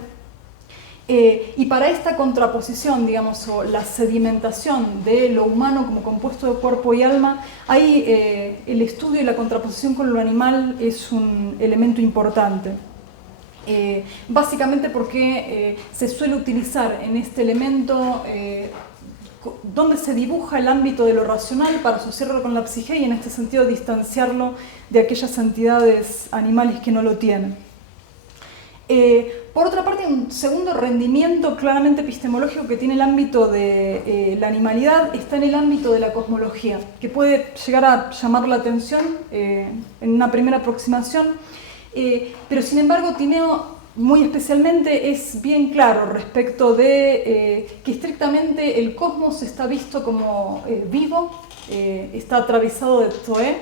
Y para esta contraposición, digamos, o la sedimentación de lo humano como compuesto de cuerpo y alma, ahí el estudio y la contraposición con lo animal es un elemento importante. Básicamente porque se suele utilizar en este elemento donde se dibuja el ámbito de lo racional para asociarlo con la psique y en este sentido distanciarlo de aquellas entidades animales que no lo tienen. Por otra parte, un segundo rendimiento claramente epistemológico que tiene el ámbito de la animalidad está en el ámbito de la cosmología, que puede llegar a llamar la atención en una primera aproximación, pero sin embargo Timeo muy especialmente es bien claro respecto de que estrictamente el cosmos está visto como vivo, está atravesado de Zoé,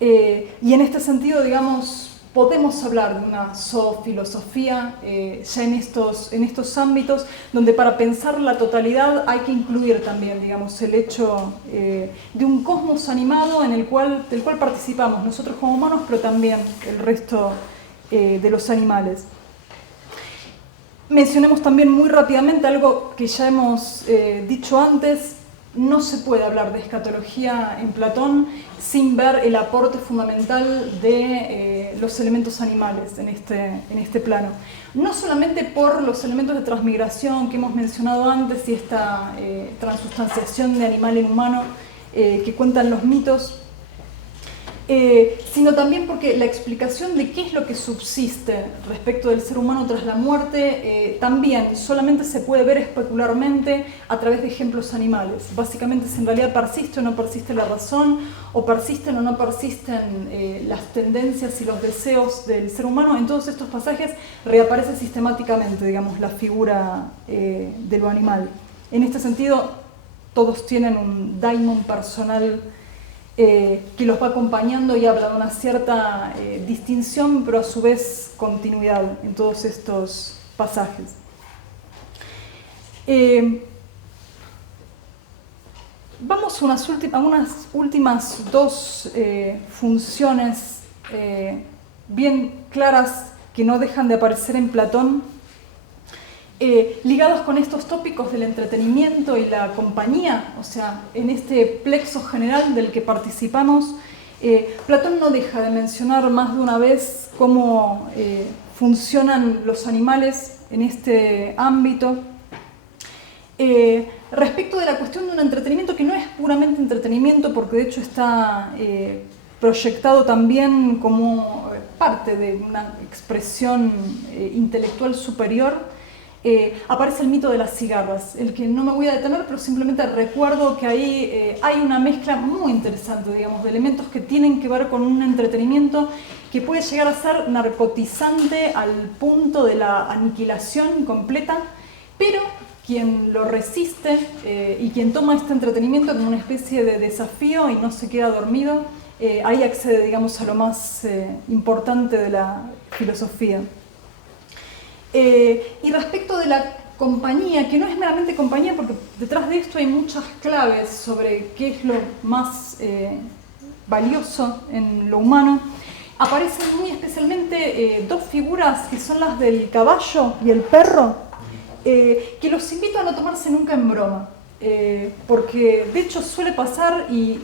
y en este sentido, digamos, podemos hablar de una zoofilosofía ya en estos ámbitos, donde para pensar la totalidad hay que incluir también, digamos, el hecho de un cosmos animado del cual participamos nosotros como humanos, pero también el resto de los animales. Mencionemos también muy rápidamente algo que ya hemos dicho antes. No se puede hablar de escatología en Platón sin ver el aporte fundamental de los elementos animales en este plano. No solamente por los elementos de transmigración que hemos mencionado antes y esta transustanciación de animal en humano que cuentan los mitos, sino también porque la explicación de qué es lo que subsiste respecto del ser humano tras la muerte también solamente se puede ver especularmente a través de ejemplos animales. Básicamente, si en realidad persiste o no persiste la razón, o persisten o no persisten las tendencias y los deseos del ser humano, en todos estos pasajes reaparece sistemáticamente, digamos, la figura de lo animal. En este sentido, todos tienen un daimon personal que los va acompañando y habla de una cierta distinción, pero a su vez continuidad en todos estos pasajes. Vamos a unas últimas dos funciones bien claras que no dejan de aparecer en Platón, ligados con estos tópicos del entretenimiento y la compañía, o sea, en este plexo general del que participamos. Platón no deja de mencionar más de una vez cómo funcionan los animales en este ámbito. Respecto de la cuestión de un entretenimiento que no es puramente entretenimiento, porque de hecho está proyectado también como parte de una expresión intelectual superior, aparece el mito de las cigarras, el que no me voy a detener, pero simplemente recuerdo que ahí hay una mezcla muy interesante, digamos, de elementos que tienen que ver con un entretenimiento que puede llegar a ser narcotizante al punto de la aniquilación completa, pero quien lo resiste y quien toma este entretenimiento como una especie de desafío y no se queda dormido, ahí accede, digamos, a lo más importante de la filosofía. Y respecto de la compañía, que no es meramente compañía, porque detrás de esto hay muchas claves sobre qué es lo más valioso en lo humano, aparecen muy especialmente dos figuras que son las del caballo y el perro, que los invito a no tomarse nunca en broma, porque de hecho suele pasar, y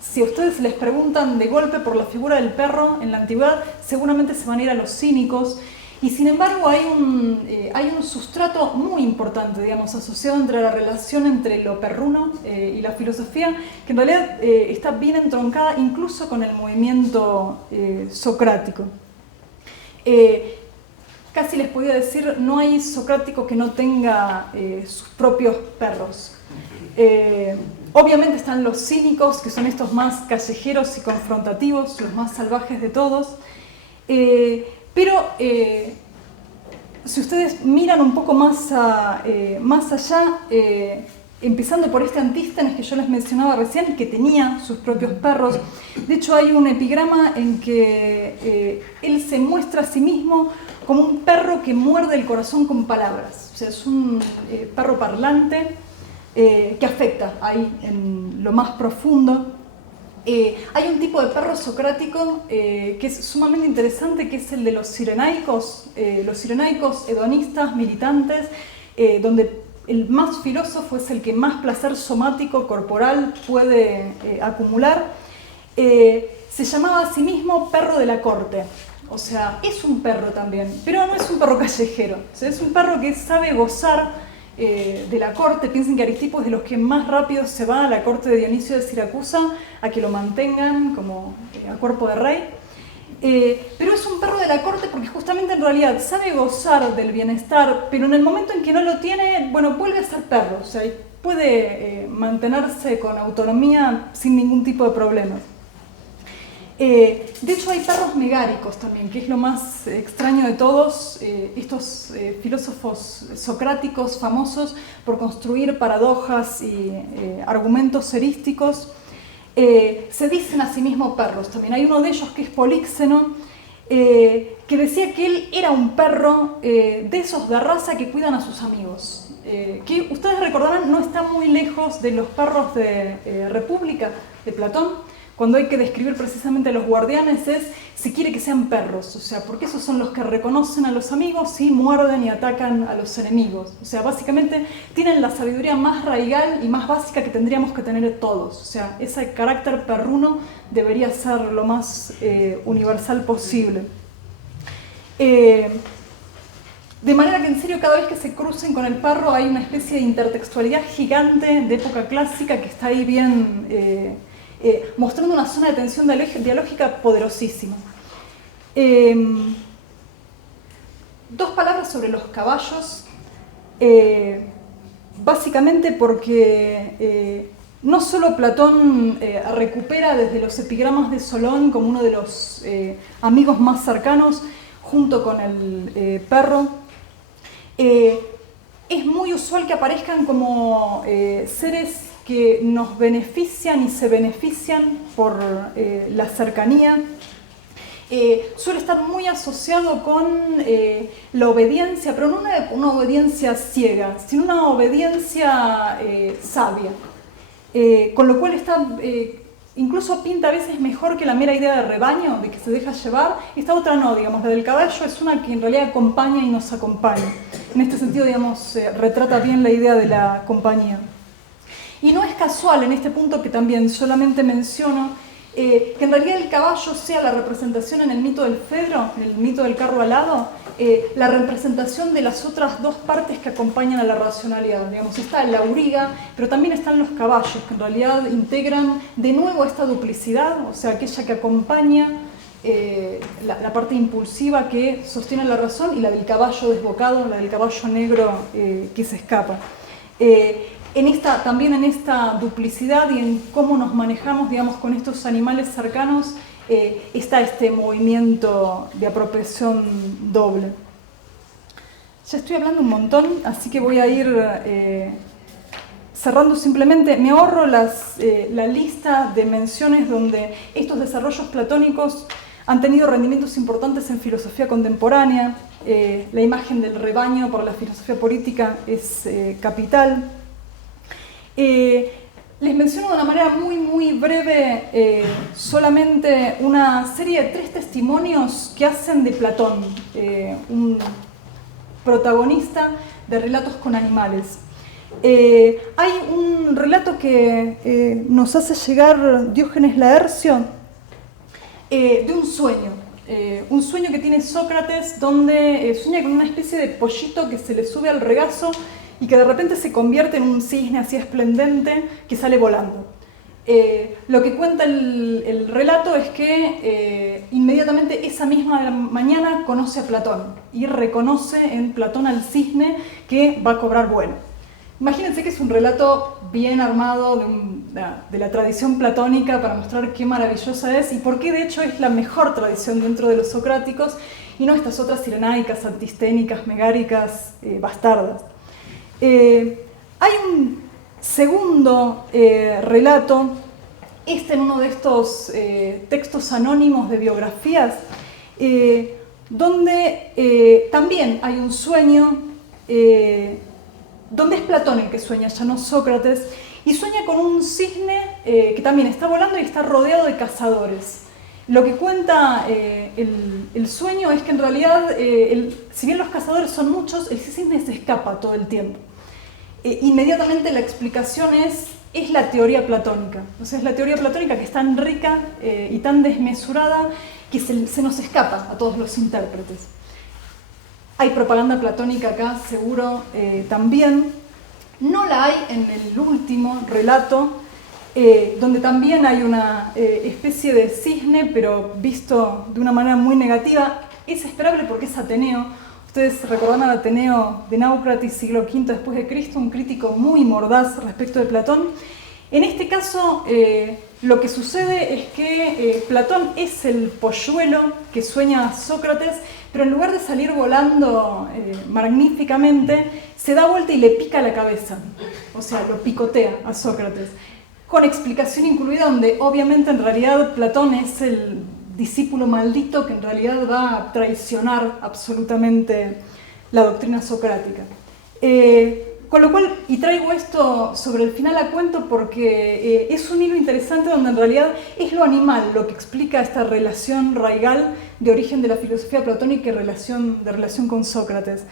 si a ustedes les preguntan de golpe por la figura del perro en la antigüedad, seguramente se van a ir a los cínicos. Y sin embargo hay un sustrato muy importante, digamos, asociado entre la relación entre lo perruno y la filosofía, que en realidad está bien entroncada incluso con el movimiento socrático. Casi les podría decir, no hay socrático que no tenga sus propios perros. Obviamente están los cínicos, que son estos más callejeros y confrontativos, los más salvajes de todos. Pero si ustedes miran un poco más allá, empezando por este Antístenes que yo les mencionaba recién, que tenía sus propios perros, de hecho hay un epigrama en que él se muestra a sí mismo como un perro que muerde el corazón con palabras. O sea, es un perro parlante que afecta ahí en lo más profundo. Hay un tipo de perro socrático que es sumamente interesante, que es el de los cirenaicos hedonistas, militantes, donde el más filósofo es el que más placer somático, corporal puede acumular. Se llamaba a sí mismo perro de la corte, o sea, es un perro también, pero no es un perro callejero, o sea, es un perro que sabe gozar de la corte. Piensen que Aristipo es de los que más rápido se va a la corte de Dionisio de Siracusa a que lo mantengan como a cuerpo de rey. Pero es un perro de la corte porque justamente en realidad sabe gozar del bienestar, pero en el momento en que no lo tiene, bueno, vuelve a ser perro, o sea, puede mantenerse con autonomía sin ningún tipo de problemas. De hecho hay perros megáricos también, que es lo más extraño de todos, estos filósofos socráticos famosos por construir paradojas y argumentos erísticos, se dicen a sí mismos perros también. Hay uno de ellos que es Políxeno, que decía que él era un perro de esos de raza que cuidan a sus amigos. Que ustedes recordarán, no está muy lejos de los perros de República, de Platón. Cuando hay que describir precisamente a los guardianes se quiere que sean perros, o sea, porque esos son los que reconocen a los amigos y muerden y atacan a los enemigos. O sea, básicamente tienen la sabiduría más raigal y más básica que tendríamos que tener todos. O sea, ese carácter perruno debería ser lo más universal posible. De manera que en serio cada vez que se crucen con el perro hay una especie de intertextualidad gigante de época clásica que está ahí bien... mostrando una zona de tensión dialógica poderosísima. Dos palabras sobre los caballos, básicamente porque no solo Platón recupera desde los epigramas de Solón como uno de los amigos más cercanos, junto con el perro, es muy usual que aparezcan como seres que nos benefician y se benefician por la cercanía. Suele estar muy asociado con la obediencia, pero no una obediencia ciega, sino una obediencia sabia. Con lo cual está, incluso pinta a veces mejor que la mera idea de rebaño, de que se deja llevar. Esta otra no, digamos, la del caballo es una que en realidad acompaña y nos acompaña. En este sentido, digamos, retrata bien la idea de la compañía. Y no es casual en este punto que también solamente menciono que en realidad el caballo sea la representación en el mito del Fedro, en el mito del carro alado, la representación de las otras dos partes que acompañan a la racionalidad. Digamos, está el auriga, pero también están los caballos, que en realidad integran de nuevo esta duplicidad, o sea, aquella que acompaña la parte impulsiva que sostiene la razón y la del caballo desbocado, la del caballo negro que se escapa. También en esta duplicidad y en cómo nos manejamos, digamos, con estos animales cercanos, está este movimiento de apropiación doble. Ya estoy hablando un montón, así que voy a ir cerrando simplemente. Me ahorro la lista de menciones donde estos desarrollos platónicos han tenido rendimientos importantes en filosofía contemporánea. La imagen del rebaño para la filosofía política es capital. Les menciono de una manera muy breve solamente una serie de 3 testimonios que hacen de Platón, un protagonista de relatos con animales. Hay un relato que nos hace llegar Diógenes Laercio de un sueño que tiene Sócrates, donde sueña con una especie de pollito que se le sube al regazo y que de repente se convierte en un cisne así esplendente que sale volando. Lo que cuenta el relato es que inmediatamente esa misma mañana conoce a Platón y reconoce en Platón al cisne que va a cobrar vuelo. Imagínense que es un relato bien armado de la tradición platónica para mostrar qué maravillosa es y por qué de hecho es la mejor tradición dentro de los socráticos y no estas otras cirenaicas, antisténicas, megáricas, bastardas. Hay un segundo relato, en uno de estos textos anónimos de biografías, donde también hay un sueño, donde es Platón el que sueña, ya no Sócrates, y sueña con un cisne que también está volando y está rodeado de cazadores. Lo que cuenta el sueño es que en realidad, si bien los cazadores son muchos, el cisne se escapa todo el tiempo. Inmediatamente la explicación es la teoría platónica. O sea, es la teoría platónica que es tan rica y tan desmesurada que se nos escapa a todos los intérpretes. Hay propaganda platónica acá, seguro, también. No la hay en el último relato, donde también hay una especie de cisne, pero visto de una manera muy negativa. Es esperable porque es Ateneo. Ustedes recordarán a Ateneo de Náucratis, siglo V después de Cristo, un crítico muy mordaz respecto de Platón. En este caso, lo que sucede es que Platón es el polluelo que sueña Sócrates, pero en lugar de salir volando magníficamente, se da vuelta y le pica la cabeza, o sea, lo picotea a Sócrates, con explicación incluida donde obviamente en realidad Platón es el discípulo maldito que en realidad va a traicionar absolutamente la doctrina socrática. Con lo cual, y traigo esto sobre el final a cuento porque es un hilo interesante donde en realidad es lo animal lo que explica esta relación raigal de origen de la filosofía platónica y de relación con Sócrates.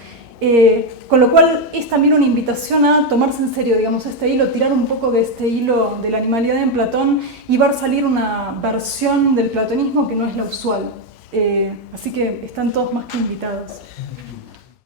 Con lo cual es también una invitación a tomarse en serio, digamos, este hilo, tirar un poco de este hilo de la animalidad en Platón y ver salir una versión del platonismo que no es la usual. Así que están todos más que invitados.